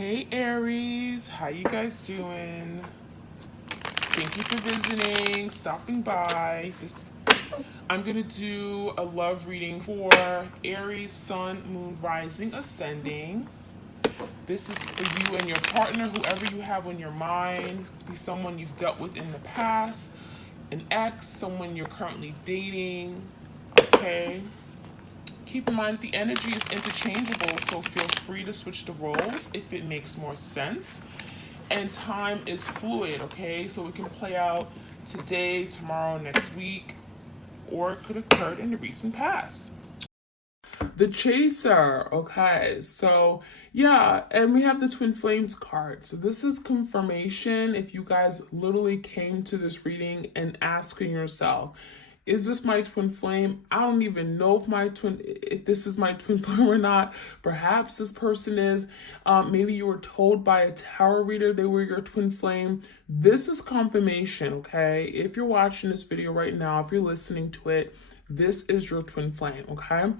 Hey Aries, how you guys doing? Thank you for visiting, stopping by. I'm gonna do a love reading for Aries, Sun, Moon, Rising, Ascending. This is for you and your partner, whoever you have on your mind. It could be someone you've dealt with in the past, an ex, someone you're currently dating. Okay. Keep in mind that the energy is interchangeable, so feel free to switch the roles if it makes more sense. And time is fluid, okay? So it can play out today, tomorrow, next week, or it could occur in the recent past. The Chaser, okay, so yeah, and we have the Twin Flames card. So this is confirmation if you guys literally came to this reading and asking yourself, is this my twin flame? I don't even know if this is my twin flame or not. Perhaps this person is. Maybe you were told by a tarot reader they were your twin flame. This is confirmation, okay? If you're watching this video right now, if you're listening to it, this is your twin flame, okay?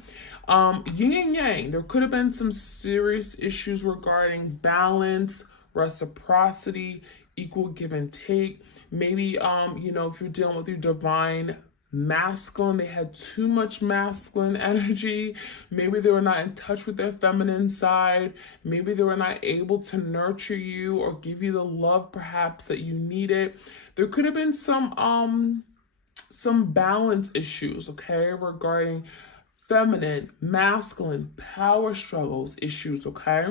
Yin and yang, there could have been some serious issues regarding balance, reciprocity, equal give and take. Maybe, if you're dealing with your divine masculine, they had too much masculine energy. Maybe they were not in touch with their feminine side. Maybe they were not able to nurture you or give you the love perhaps that you needed. There could have been some balance issues, okay, regarding feminine, masculine, power struggles issues, okay?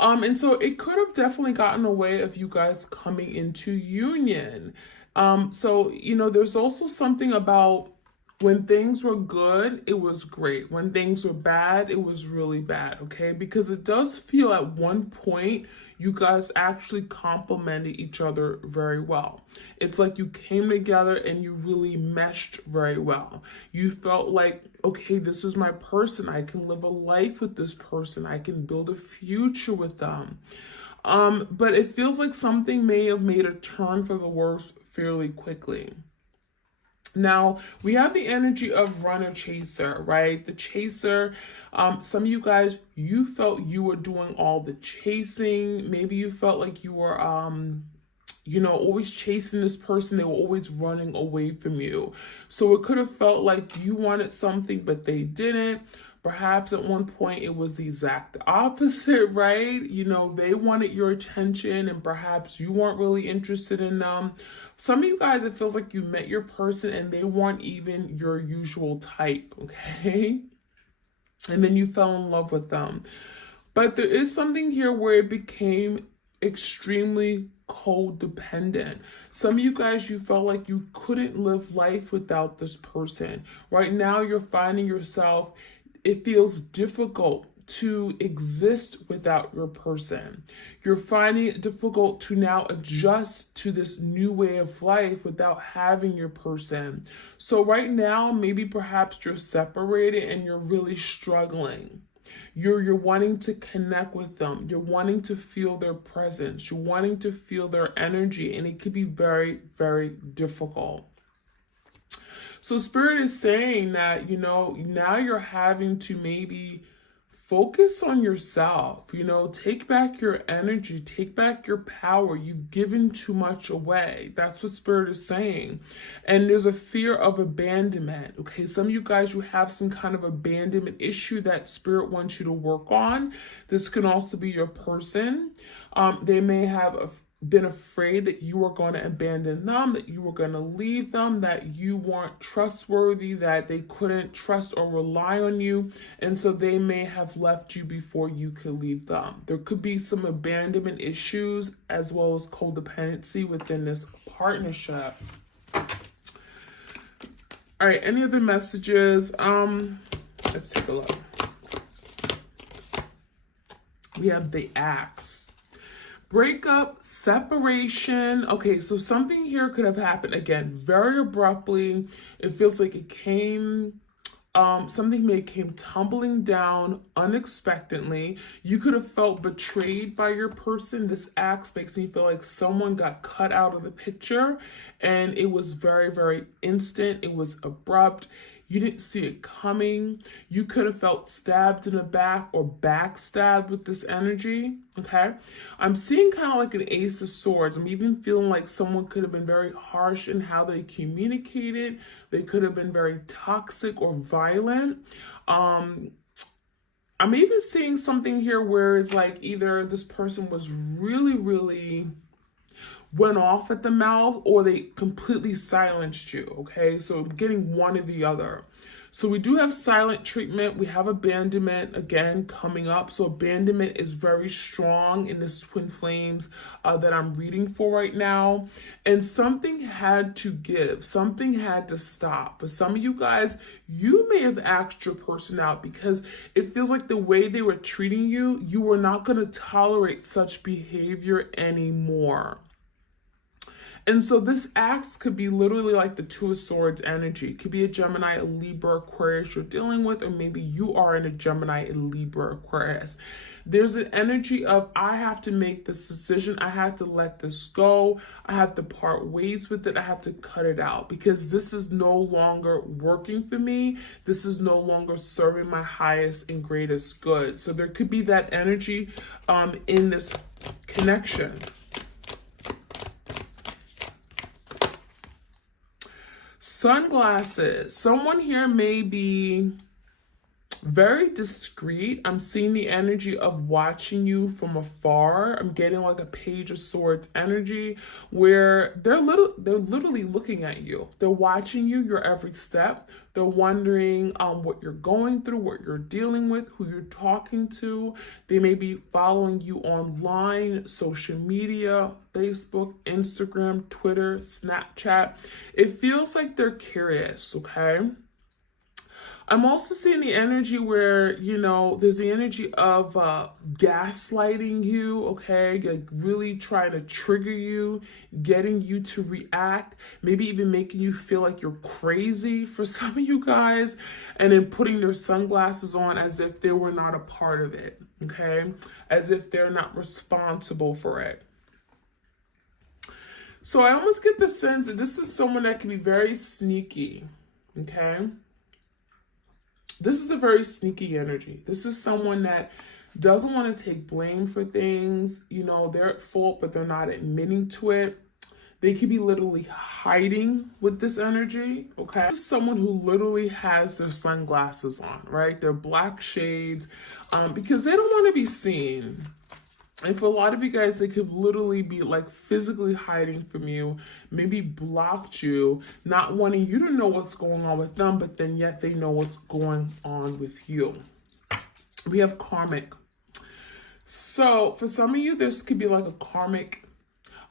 And so it could have definitely gotten in the way of you guys coming into union. There's also something about when things were good, it was great. When things were bad, it was really bad, okay? Because it does feel at one point you guys actually complemented each other very well. It's like you came together and you really meshed very well. You felt like, okay, this is my person. I can live a life with this person. I can build a future with them. But it feels like something may have made a turn for the worse fairly quickly. Now, we have the energy of runner chaser, right? The chaser, some of you guys, you felt you were doing all the chasing. Maybe you felt like you were, always chasing this person. They were always running away from you. So it could have felt like you wanted something, but they didn't. Perhaps at one point it was the exact opposite, right? They wanted your attention and perhaps you weren't really interested in them. Some of you guys, it feels like you met your person and they weren't even your usual type, okay? And then you fell in love with them. But there is something here where it became extremely codependent. Some of you guys, you felt like you couldn't live life without this person. Right now, you're finding yourself, it feels difficult to exist without your person. You're finding it difficult to now adjust to this new way of life without having your person. So right now, maybe perhaps you're separated and you're really struggling. You're wanting to connect with them. You're wanting to feel their presence. You're wanting to feel their energy, and it could be very, very difficult. So Spirit is saying that, now you're having to maybe focus on yourself, take back your energy, take back your power. You've given too much away. That's what Spirit is saying. And there's a fear of abandonment. Okay, some of you guys, you have some kind of abandonment issue that Spirit wants you to work on. This can also be your person. They may have been afraid that you were going to abandon them, that you were going to leave them, that you weren't trustworthy, that they couldn't trust or rely on you. And so they may have left you before you could leave them. There could be some abandonment issues as well as codependency within this partnership. All right, any other messages? Let's take a look. We have the Axe. Breakup, separation. Okay, so something here could have happened again very abruptly. It feels like it came, something may came tumbling down unexpectedly. You could have felt betrayed by your person. This Axe makes me feel like someone got cut out of the picture and it was very, very instant. It was abrupt. You didn't see it coming. You could have felt stabbed in the back or backstabbed with this energy, okay? I'm seeing kind of like an Ace of Swords. I'm even feeling like someone could have been very harsh in how they communicated. They could have been very toxic or violent. I'm even seeing something here where it's like either this person was really went off at the mouth, or they completely silenced you, okay? So I'm getting one or the other. So we do have silent treatment. We have abandonment, again, coming up. So abandonment is very strong in this twin flames that I'm reading for right now. And something had to give. Something had to stop. For some of you guys, you may have asked your person out because it feels like the way they were treating you, you were not going to tolerate such behavior anymore. And so this axe could be literally like the Two of Swords energy. It could be a Gemini, a Libra, Aquarius you're dealing with, or maybe you are in a Gemini, a Libra, Aquarius. There's an energy of, I have to make this decision. I have to let this go. I have to part ways with it. I have to cut it out because this is no longer working for me. This is no longer serving my highest and greatest good. So there could be that energy in this connection. Sunglasses. Someone here may be very discreet. I'm seeing the energy of watching you from afar. I'm getting like a Page of Swords energy where they're literally looking at you. They're watching you, your every step. They're wondering what you're going through, what you're dealing with, who you're talking to. They may be following you online, social media, Facebook, Instagram, Twitter, Snapchat. It feels like they're curious, okay? I'm also seeing the energy where, you know, there's the energy of gaslighting you, okay? Like really trying to trigger you, getting you to react, maybe even making you feel like you're crazy for some of you guys, and then putting their sunglasses on as if they were not a part of it, okay? As if they're not responsible for it. So I almost get the sense that this is someone that can be very sneaky, okay? This is a very sneaky energy. This is someone that doesn't want to take blame for things. You know, they're at fault, but they're not admitting to it. They could be literally hiding with this energy, okay? This is someone who literally has their sunglasses on, right? Their black shades, because they don't want to be seen. And for a lot of you guys, they could literally be like physically hiding from you, maybe blocked you, not wanting you to know what's going on with them, but then yet they know what's going on with you. We have karmic. So for some of you, this could be like a karmic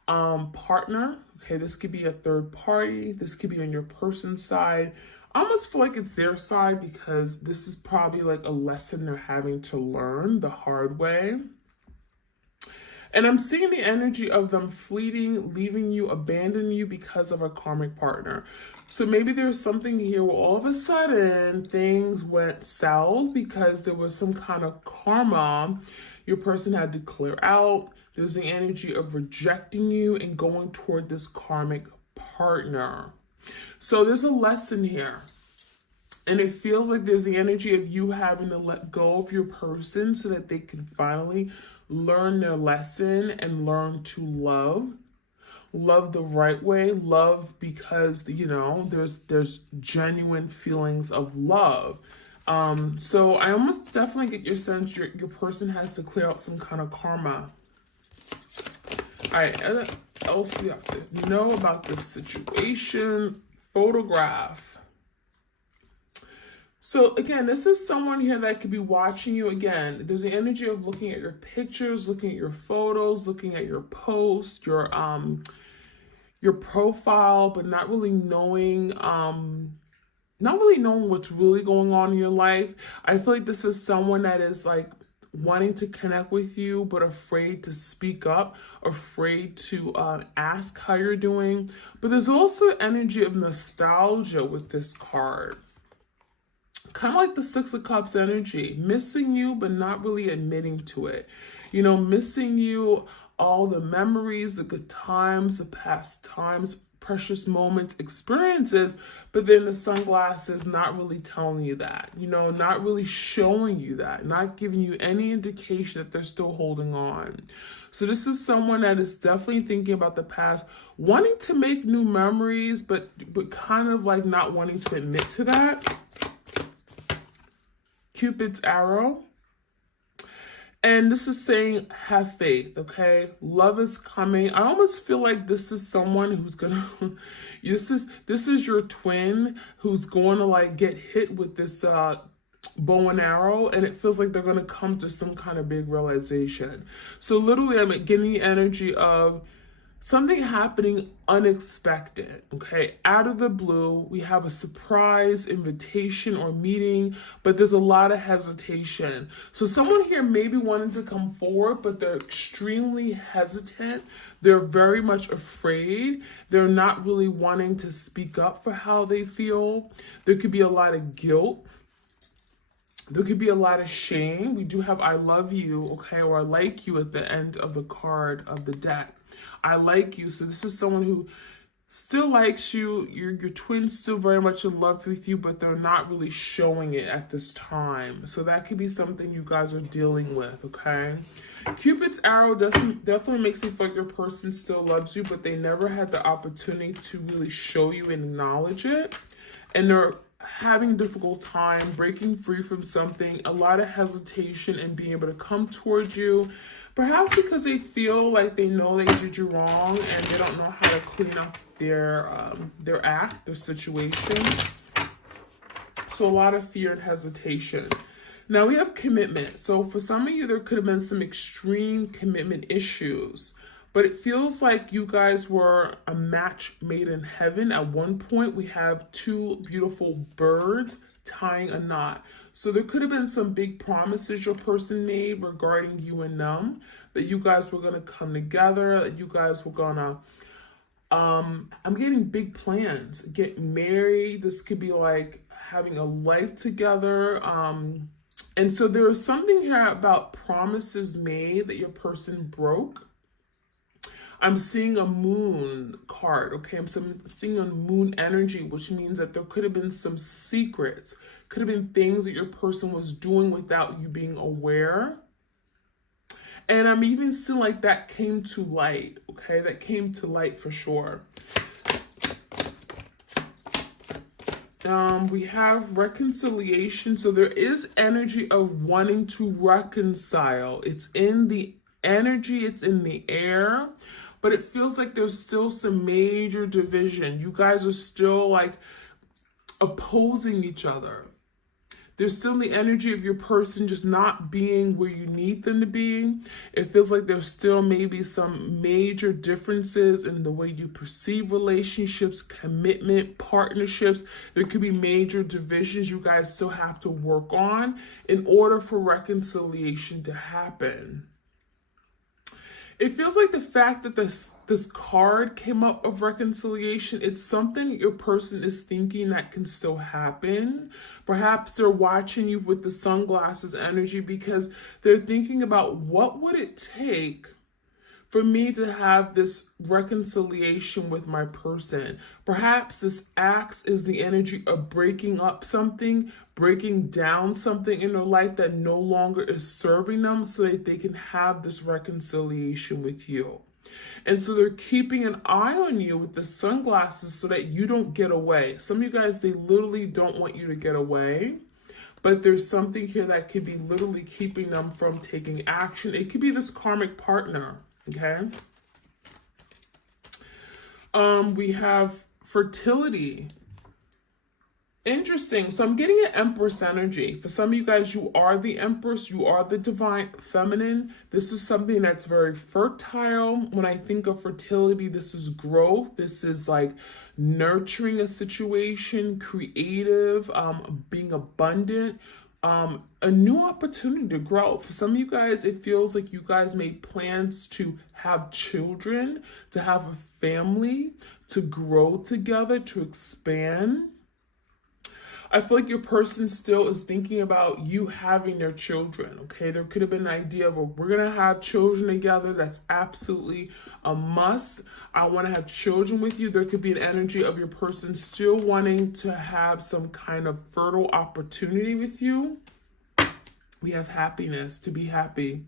partner. Okay, this could be a third party. This could be on your person's side. I almost feel like it's their side because this is probably like a lesson they're having to learn the hard way. And I'm seeing the energy of them fleeting, leaving you, abandoning you because of a karmic partner. So maybe there's something here where all of a sudden things went south because there was some kind of karma your person had to clear out. There's the energy of rejecting you and going toward this karmic partner. So there's a lesson here. And it feels like there's the energy of you having to let go of your person so that they can finally learn their lesson and learn to love. Love the right way. Love because, you know, there's genuine feelings of love. So I almost definitely get your sense your person has to clear out some kind of karma. All right, what else do we have to know about this situation? Photograph. So again, this is someone here that could be watching you. Again, there's the energy of looking at your pictures, looking at your photos, looking at your posts, your profile, but not really knowing what's really going on in your life. I feel like this is someone that is like wanting to connect with you, but afraid to speak up, afraid to ask how you're doing. But there's also energy of nostalgia with this card. Kind of like the Six of Cups energy, missing you, but not really admitting to it. You know, missing you, all the memories, the good times, the past times, precious moments, experiences, but then the sunglasses not really telling you that, you know, not really showing you that, not giving you any indication that they're still holding on. So this is someone that is definitely thinking about the past, wanting to make new memories, but kind of like not wanting to admit to that. Cupid's arrow. And this is saying, have faith, okay? Love is coming. I almost feel like this is someone who's gonna, this is your twin who's going to like get hit with this bow and arrow, and it feels like they're gonna come to some kind of big realization. So literally, I'm getting the energy of something happening unexpected, okay? Out of the blue, we have a surprise invitation or meeting, but there's a lot of hesitation. So someone here may be wanting to come forward, but they're extremely hesitant. They're very much afraid. They're not really wanting to speak up for how they feel. There could be a lot of guilt. There could be a lot of shame. We do have I love you, okay, or I like you at the end of the card of the deck. I like you. So this is someone who still likes you. Your twin's still very much in love with you, but they're not really showing it at this time. So that could be something you guys are dealing with, okay? Cupid's arrow definitely makes it feel like your person still loves you, but they never had the opportunity to really show you and acknowledge it. And they're having a difficult time breaking free from something, a lot of hesitation and being able to come towards you. Perhaps because they feel like they know they did you wrong and they don't know how to clean up their act, their situation. So a lot of fear and hesitation. Now we have commitment. So for some of you, there could have been some extreme commitment issues, but it feels like you guys were a match made in heaven. At one point, we have two beautiful birds tying a knot. So there could have been some big promises your person made regarding you and them, that you guys were going to come together, that you guys were going to, I'm getting big plans, get married. This could be like having a life together. And so there is something here about promises made that your person broke. I'm seeing a moon card, okay? I'm seeing a moon energy, which means that there could have been some secrets, could have been things that your person was doing without you being aware. And I'm even seeing like that came to light, okay? That came to light for sure. We have reconciliation. So there is energy of wanting to reconcile. It's in the energy, it's in the air, but it feels like there's still some major division. You guys are still like opposing each other. There's still the energy of your person just not being where you need them to be. It feels like there's still maybe some major differences in the way you perceive relationships, commitment, partnerships. There could be major divisions you guys still have to work on in order for reconciliation to happen. It feels like the fact that this card came up of reconciliation, it's something your person is thinking that can still happen. Perhaps they're watching you with the sunglasses energy because they're thinking about what would it take for me to have this reconciliation with my person. Perhaps this acts as the energy of breaking up something, breaking down something in their life that no longer is serving them so that they can have this reconciliation with you. And so they're keeping an eye on you with the sunglasses so that you don't get away. Some of you guys, they literally don't want you to get away. But there's something here that could be literally keeping them from taking action. It could be this karmic partner. Okay. We have fertility. Interesting. So I'm getting an Empress energy. For some of you guys, you are the Empress. You are the divine feminine. This is something that's very fertile. When I think of fertility, this is growth. This is like nurturing a situation, creative, being abundant. A new opportunity to grow. For some of you guys, it feels like you guys made plans to have children, to have a family, to grow together, to expand. I feel like your person still is thinking about you having their children, okay? There could have been an idea of, well, we're going to have children together. That's absolutely a must. I want to have children with you. There could be an energy of your person still wanting to have some kind of fertile opportunity with you. We have happiness, to be happy.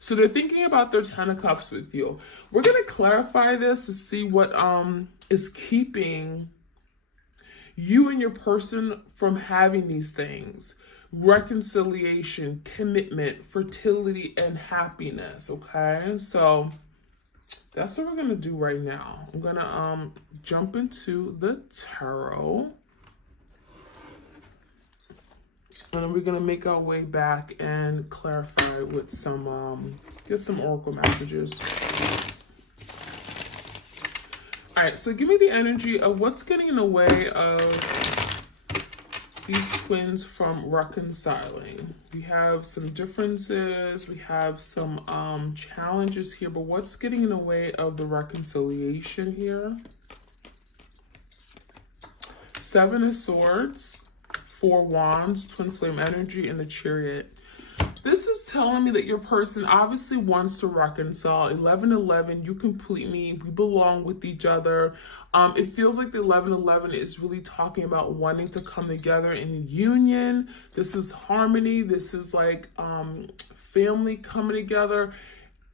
So they're thinking about their 10 of Cups with you. We're going to clarify this to see what is keeping you and your person from having these things: reconciliation, commitment, fertility, and happiness. Okay, so that's what we're gonna do right now. I'm gonna jump into the tarot, and then we're gonna make our way back and clarify with some get some oracle messages. All right, so give me the energy of what's getting in the way of these twins from reconciling. We have some differences, we have some challenges here, but what's getting in the way of the reconciliation here? Seven of Swords, Four Wands, Twin Flame energy, and the Chariot. This is telling me that your person obviously wants to reconcile. 11-11, you complete me. We belong with each other. It feels like the 11-11 is really talking about wanting to come together in union. This is harmony. This is like family coming together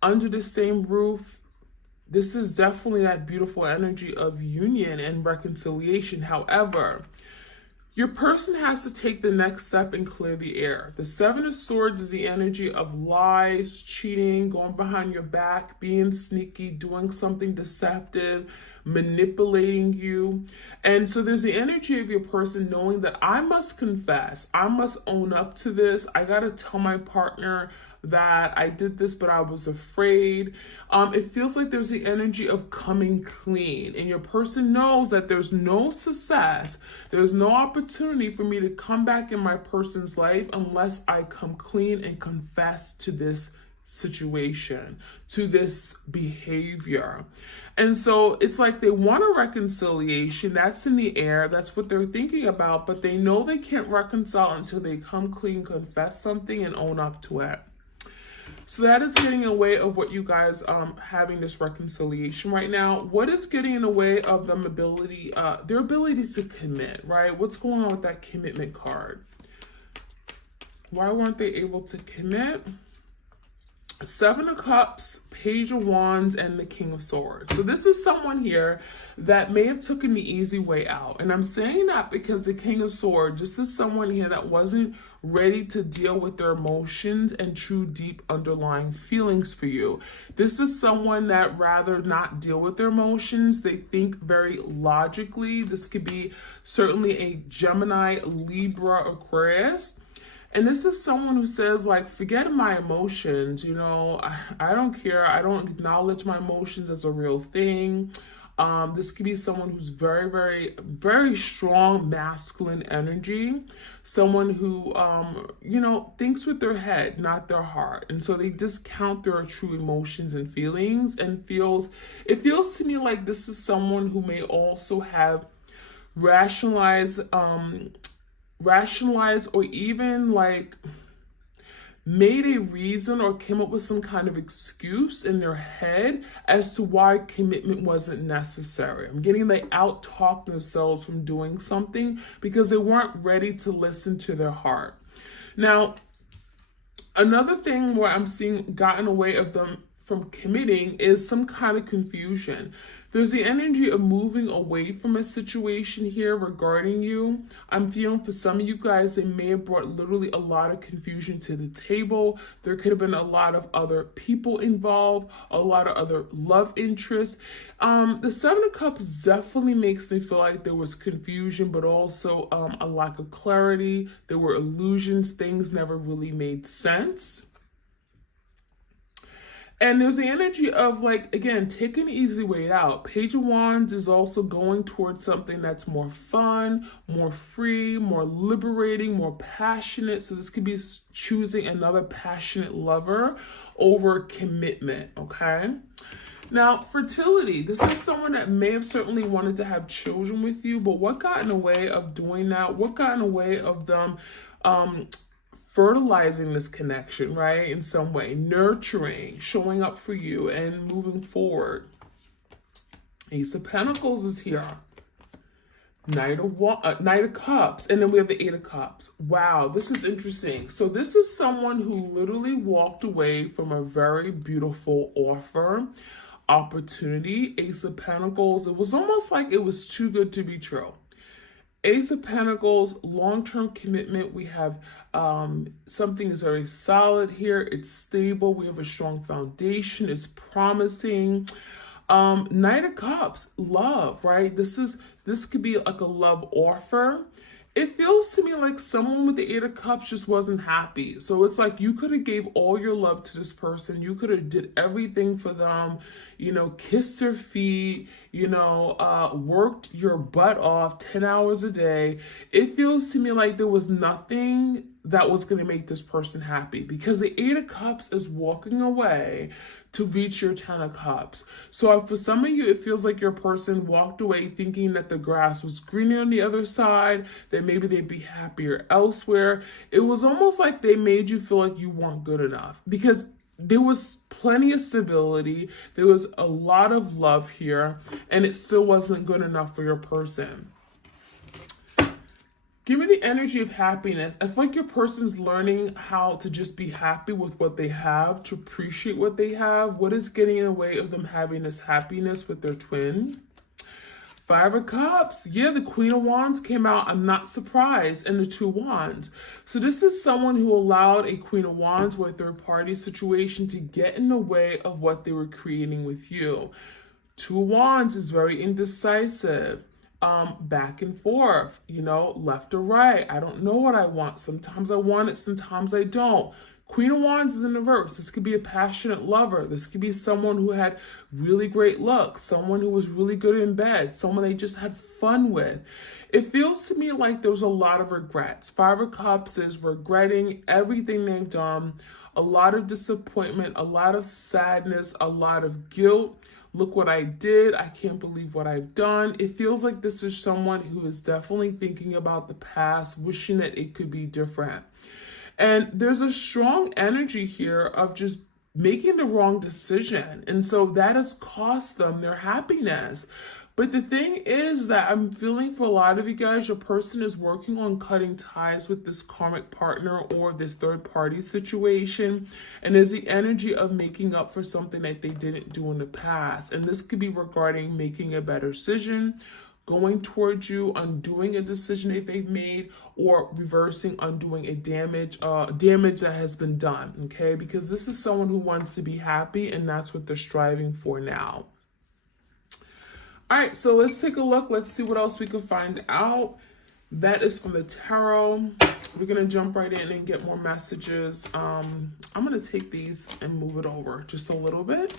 under the same roof. This is definitely that beautiful energy of union and reconciliation. However, your person has to take the next step and clear the air. The Seven of Swords is the energy of lies, cheating, going behind your back, being sneaky, doing something deceptive, manipulating you. And so there's the energy of your person knowing that I must confess, I must own up to this. I got to tell my partner that I did this, but I was afraid. It feels like there's the energy of coming clean, and your person knows that there's no success, there's no opportunity for me to come back in my person's life unless I come clean and confess to this situation, to this behavior. And so it's like they want a reconciliation. That's in the air. That's what they're thinking about, but they know they can't reconcile until they come clean, confess something, and own up to it. So that is getting in the way of what you guys having this reconciliation right now. What is getting in the way of them ability, their ability to commit, right? What's going on with that commitment card? Why weren't they able to commit? Seven of Cups, Page of Wands, and the King of Swords. So this is someone here that may have taken the easy way out. And I'm saying that because the King of Swords, this is someone here that wasn't ready to deal with their emotions and true deep underlying feelings for you. This is someone that rather not deal with their emotions. They think very logically. This could be certainly a Gemini, Libra, Aquarius. And this is someone who says, like, forget my emotions, you know, I don't care. I don't acknowledge my emotions as a real thing. This could be someone who's very, very, very strong masculine energy. Someone who, you know, thinks with their head, not their heart. And so they discount their true emotions and feelings, and it feels to me like this is someone who may also have rationalized or even like made a reason or came up with some kind of excuse in their head as to why commitment wasn't necessary. I'm getting they out-talk themselves from doing something because they weren't ready to listen to their heart. Now, another thing where I'm seeing got in the way of them from committing is some kind of confusion. There's the energy of moving away from a situation here regarding you. I'm feeling for some of you guys, they may have brought literally a lot of confusion to the table. There could have been a lot of other people involved, a lot of other love interests. The Seven of Cups definitely makes me feel like there was confusion, but also a lack of clarity. There were illusions. Things never really made sense. And there's the energy of, like, again, take an easy way out. Page of Wands is also going towards something that's more fun, more free, more liberating, more passionate. So this could be choosing another passionate lover over commitment, okay? Now, fertility. This is someone that may have certainly wanted to have children with you, but what got in the way of doing that? What got in the way of them um, fertilizing this connection, right? In some way, nurturing, showing up for you, and moving forward. Ace of Pentacles is here. Knight of Cups, and then we have the Eight of Cups. Wow, this is interesting. So this is someone who literally walked away from a very beautiful offer, opportunity. Ace of Pentacles. It was almost like it was too good to be true. Ace of Pentacles, long-term commitment. We have something is very solid here. It's stable. We have a strong foundation. It's promising. Knight of Cups, love, right? This could be like a love offer. It feels to me like someone with the Eight of Cups just wasn't happy. So it's like you could have gave all your love to this person. You could have did everything for them, you know, kissed their feet, you know, worked your butt off 10 hours a day. It feels to me like there was nothing that was going to make this person happy, because the Eight of Cups is walking away to reach your 10 of Cups. So for some of you, it feels like your person walked away thinking that the grass was greener on the other side, that maybe they'd be happier elsewhere. It was almost like they made you feel like you weren't good enough, because there was plenty of stability, there was a lot of love here, and it still wasn't good enough for your person. Give me the energy of happiness. I feel like your person's learning how to just be happy with what they have, to appreciate what they have. What is getting in the way of them having this happiness with their twin? Five of Cups. Yeah, the Queen of Wands came out. I'm not surprised. And the Two of Wands. So this is someone who allowed a Queen of Wands or a third-party situation to get in the way of what they were creating with you. Two of Wands is very indecisive. Back and forth, you know, left or right. I don't know what I want. Sometimes I want it, sometimes I don't. Queen of Wands is in reverse. This could be a passionate lover. This could be someone who had really great looks, someone who was really good in bed, someone they just had fun with. It feels to me like there's a lot of regrets. Five of Cups is regretting everything they've done, a lot of disappointment, a lot of sadness, a lot of guilt. Look what I did. I can't believe what I've done. It feels like this is someone who is definitely thinking about the past, wishing that it could be different. And there's a strong energy here of just making the wrong decision. And so that has cost them their happiness. But the thing is that I'm feeling for a lot of you guys, your person is working on cutting ties with this karmic partner or this third party situation. And there's the energy of making up for something that they didn't do in the past. And this could be regarding making a better decision, going towards you, undoing a decision that they've made, or reversing, undoing a damage that has been done, okay? Because this is someone who wants to be happy, and that's what they're striving for now. All right, so let's take a look. Let's see what else we can find out. That is from the tarot. We're going to jump right in and get more messages. I'm going to take these and move it over just a little bit.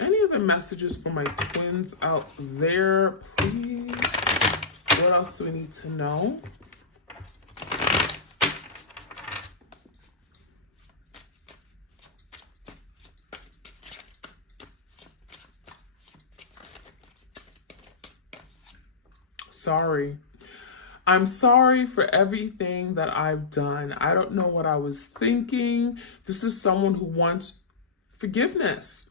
Any of the messages for my twins out there, please? What else do we need to know? Sorry. I'm sorry for everything that I've done. I don't know what I was thinking. This is someone who wants forgiveness,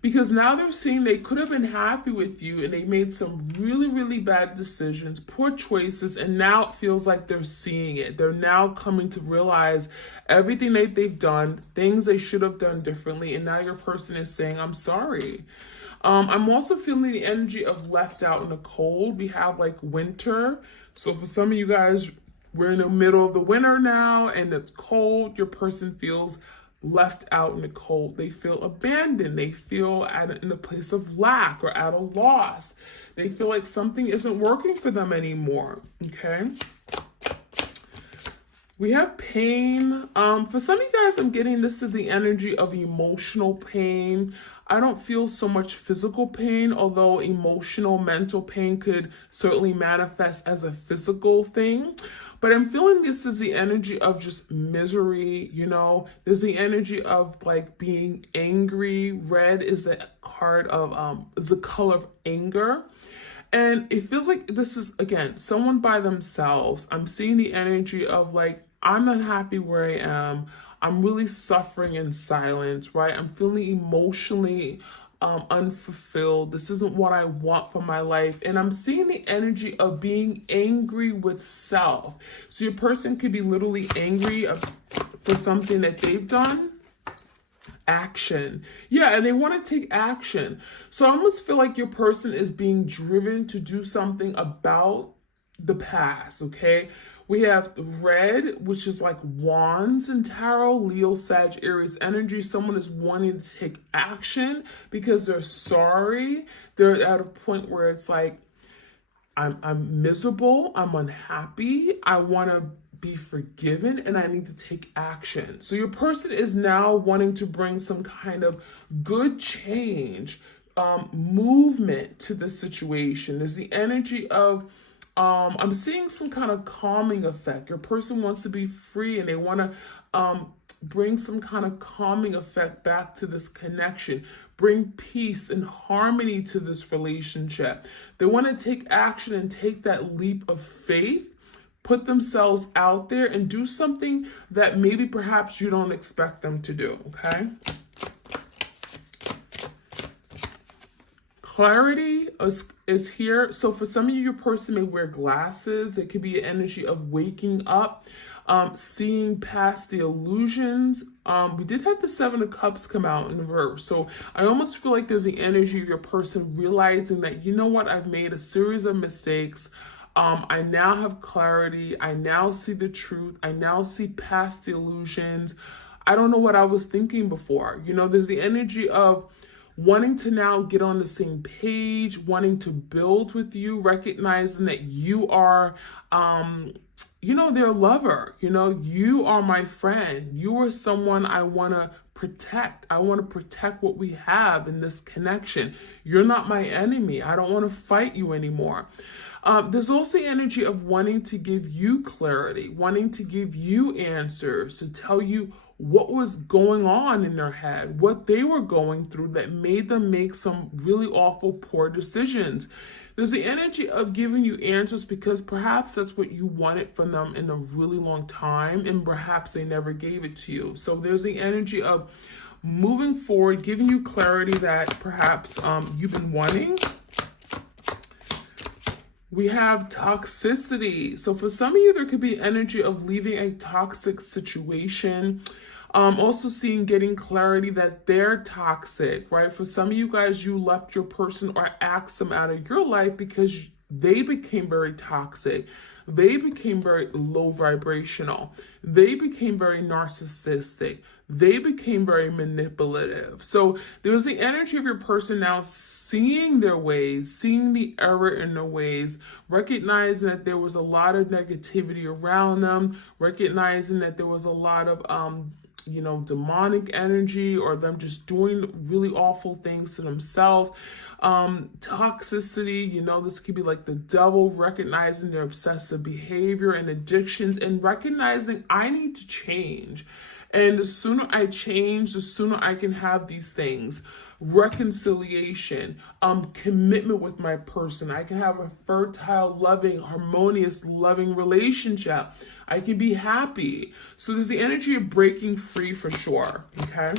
because now they're seeing they could have been happy with you and they made some really, really bad decisions, poor choices, and now it feels like they're seeing it. They're now coming to realize everything that they've done, things they should have done differently, and now your person is saying, I'm sorry. I'm also feeling the energy of left out in the cold. We have like winter. So for some of you guys, we're in the middle of the winter now and it's cold. Your person feels left out in the cold. They feel abandoned. They feel in a place of lack or at a loss. They feel like something isn't working for them anymore. Okay. We have pain. For some of you guys, I'm getting this is the energy of emotional pain. I don't feel so much physical pain, although emotional, mental pain could certainly manifest as a physical thing. But I'm feeling this is the energy of just misery, you know. There's the energy of like being angry. Red is the card of is the color of anger. And it feels like this is, again, someone by themselves. I'm seeing the energy of like, I'm not happy where I am. I'm really suffering in silence, right? I'm feeling emotionally unfulfilled. This isn't what I want for my life. And I'm seeing the energy of being angry with self. So your person could be literally angry for something that they've done. Action. Yeah, and they want to take action. So I almost feel like your person is being driven to do something about the past, okay? We have red, which is like wands in tarot, Leo, Sag, Aries energy. Someone is wanting to take action because they're sorry. They're at a point where it's like, I'm miserable, I'm unhappy, I want to be forgiven, and I need to take action. So your person is now wanting to bring some kind of good change, movement to the situation. There's the energy of I'm seeing some kind of calming effect. Your person wants to be free and they want to bring some kind of calming effect back to this connection, bring peace and harmony to this relationship. They want to take action and take that leap of faith, put themselves out there and do something that maybe perhaps you don't expect them to do, okay? Clarity is here. So for some of you, your person may wear glasses. There could be an energy of waking up, seeing past the illusions. We did have the Seven of Cups come out in reverse. So I almost feel like there's the energy of your person realizing that, you know what, I've made a series of mistakes. I now have clarity. I now see the truth. I now see past the illusions. I don't know what I was thinking before. You know, there's the energy of wanting to now get on the same page, wanting to build with you, recognizing that you are, you know, their lover. You know, you are my friend. You are someone I want to protect. I want to protect what we have in this connection. You're not my enemy. I don't want to fight you anymore. There's also the energy of wanting to give you clarity, wanting to give you answers, to tell you what was going on in their head, what they were going through that made them make some really awful, poor decisions. There's the energy of giving you answers because perhaps that's what you wanted from them in a really long time, and perhaps they never gave it to you. So there's the energy of moving forward, giving you clarity that perhaps you've been wanting. We have toxicity. So for some of you, there could be energy of leaving a toxic situation. Also seeing, getting clarity that they're toxic, right? For some of you guys, you left your person or asked them out of your life because they became very toxic. They became very low vibrational. They became very narcissistic. They became very manipulative. So there's the energy of your person now seeing their ways, seeing the error in their ways, recognizing that there was a lot of negativity around them, recognizing that there was a lot of, you know, demonic energy or them just doing really awful things to themselves. Toxicity, you know, this could be like the devil, recognizing their obsessive behavior and addictions and recognizing I need to change. And the sooner I change, the sooner I can have these things. Reconciliation, commitment with my person. I can have a fertile, loving, harmonious, loving relationship. I can be happy. So there's the energy of breaking free for sure, okay?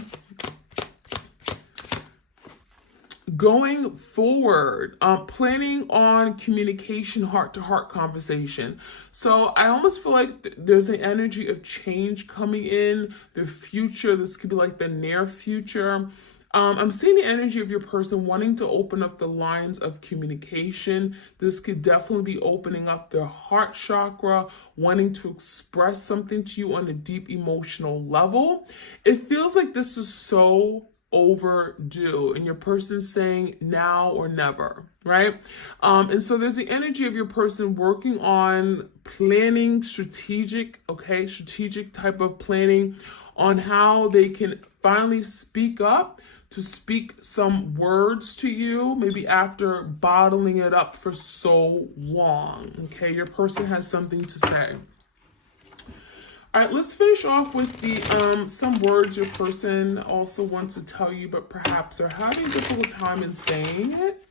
Going forward, planning on communication, heart-to-heart conversation. So I almost feel like there's an energy of change coming in the future. This could be like the near future. I'm seeing the energy of your person wanting to open up the lines of communication. This could definitely be opening up their heart chakra, wanting to express something to you on a deep emotional level. It feels like this is so overdue and your person's saying now or never, right? And so there's the energy of your person working on planning, strategic type of planning on how they can finally speak up, to speak some words to you, maybe after bottling it up for so long, okay? Your person has something to say. All right, let's finish off with the some words your person also wants to tell you, but perhaps are having a difficult time in saying it.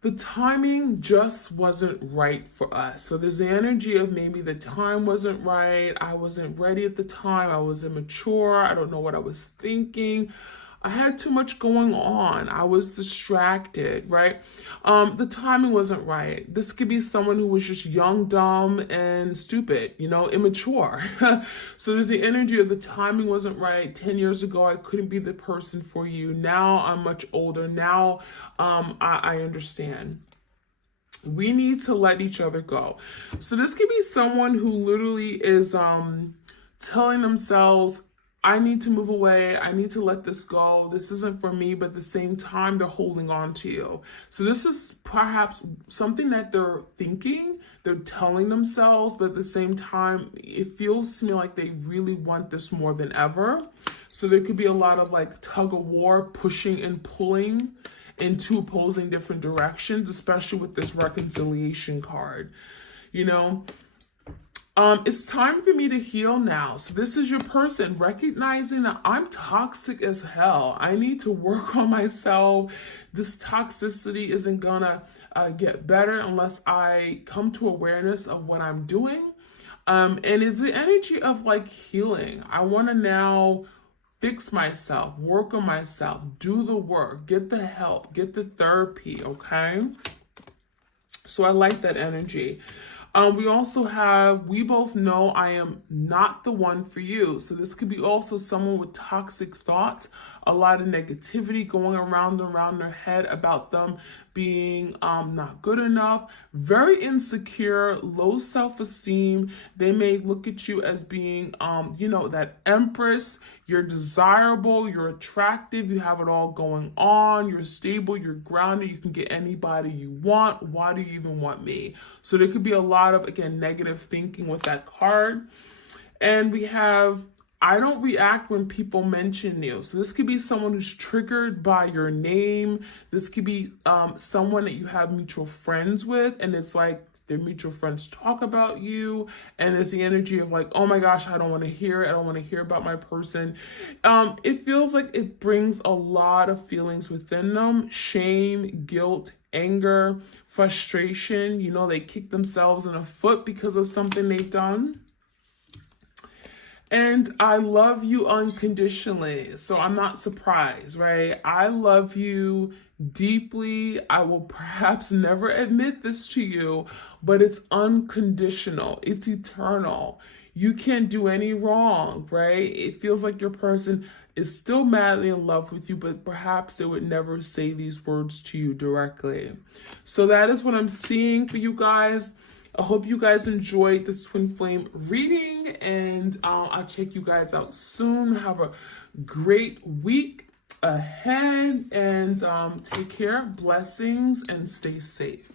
The timing just wasn't right for us. So there's the energy of maybe the time wasn't right. I wasn't ready at the time. I was immature. I don't know what I was thinking. I had too much going on. I was distracted, right? The timing wasn't right. This could be someone who was just young, dumb, and stupid, immature. So there's the energy of the timing wasn't right. 10 years ago, I couldn't be the person for you. Now I'm much older. Now I understand. We need to let each other go. So this could be someone who literally is telling themselves, I need to move away. I need to let this go. This isn't for me, but at the same time, they're holding on to you. So this is perhaps something that they're thinking, they're telling themselves, but at the same time, it feels to me like they really want this more than ever. So there could be a lot of like tug of war, pushing and pulling in two opposing different directions, especially with this reconciliation card. It's time for me to heal now. So this is your person recognizing that I'm toxic as hell. I need to work on myself. This toxicity isn't gonna get better unless I come to awareness of what I'm doing. And it's the energy of like healing. I want to now fix myself, work on myself, do the work, get the help, get the therapy, okay? So I like that energy. We also have, we both know I am not the one for you. So this could be also someone with toxic thoughts, a lot of negativity going around their head about them being not good enough, very insecure, low self-esteem. They may look at you as being, that empress. You're desirable, you're attractive, you have it all going on, you're stable, you're grounded, you can get anybody you want. Why do you even want me? So there could be a lot of, again, negative thinking with that card. And we have, I don't react when people mention you. So this could be someone who's triggered by your name. This could be someone that you have mutual friends with, and it's like, their mutual friends talk about you, and there's the energy of like, oh my gosh, I don't want to hear it. I don't want to hear about my person. It feels like it brings a lot of feelings within them: shame, guilt, anger, frustration. They kick themselves in the foot because of something they've done. And I love you unconditionally. So I'm not surprised, right? I love you deeply. I will perhaps never admit this to you, but it's unconditional. It's eternal. You can't do any wrong, right? It feels like your person is still madly in love with you, but perhaps they would never say these words to you directly. So that is what I'm seeing for you guys. I hope you guys enjoyed this twin flame reading, and I'll check you guys out soon. Have a great week ahead, and take care, blessings, and stay safe.